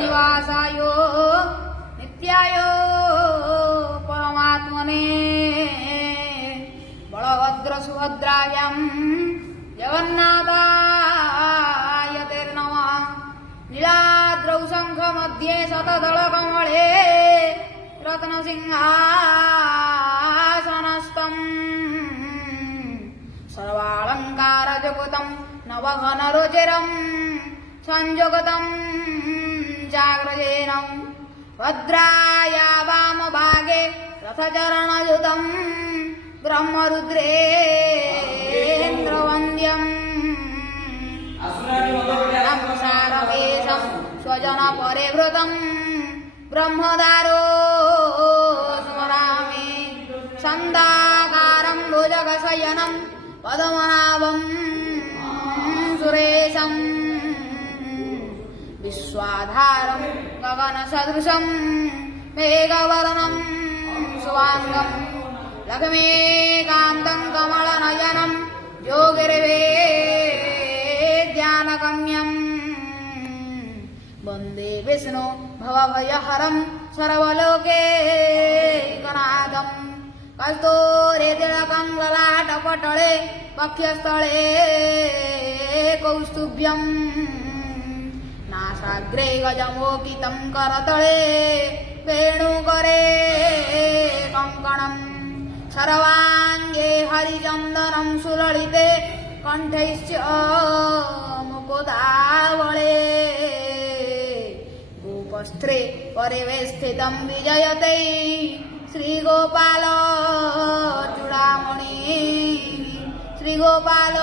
निवासाय नित्याय परमात्मने बलभद्र सुभद्रायां जगन्नाथाय ते नमः। नीलाद्रौ शंख मध्ये शतदल कमले रत्नसिंहासनस्थम् सर्वालंकारयुक्तं नवघनरुचिरं संयुक्तं जाग्रजेन भद्राया वामभागे रथचरणयुतं ब्रह्मरुद्रेन्द्रवन्द्यम् सारवेशं स्वजनपरिवृतं ब्रह्मदारो स्मरामि छन्दाकारं भुजगशयनं पद्मनाभं सुरेशं विश्वाधारं गगनसदृशं मेघवर्णं शुभाङ्गं लक्ष्मीकान्तं कमलनयनं योगिर्वेद्यानगम्यं वन्दे विष्णु भवभयहरं सर्वलोकैकनाथं कस्तूरितिलकं ललाटपटले वक्षस्थले कौस्तुभ्यं नासाग्रे गजमोकितं करतले वेणुकरे कङ्कणं सर्वाङ्गे हरिचन्दनं सुललिते कण्ठैश्च मुकुदावळे गोपस्त्रे परिवेष्टितं विजयते श्रीगोपाल चूडामणि श्रीगोपाल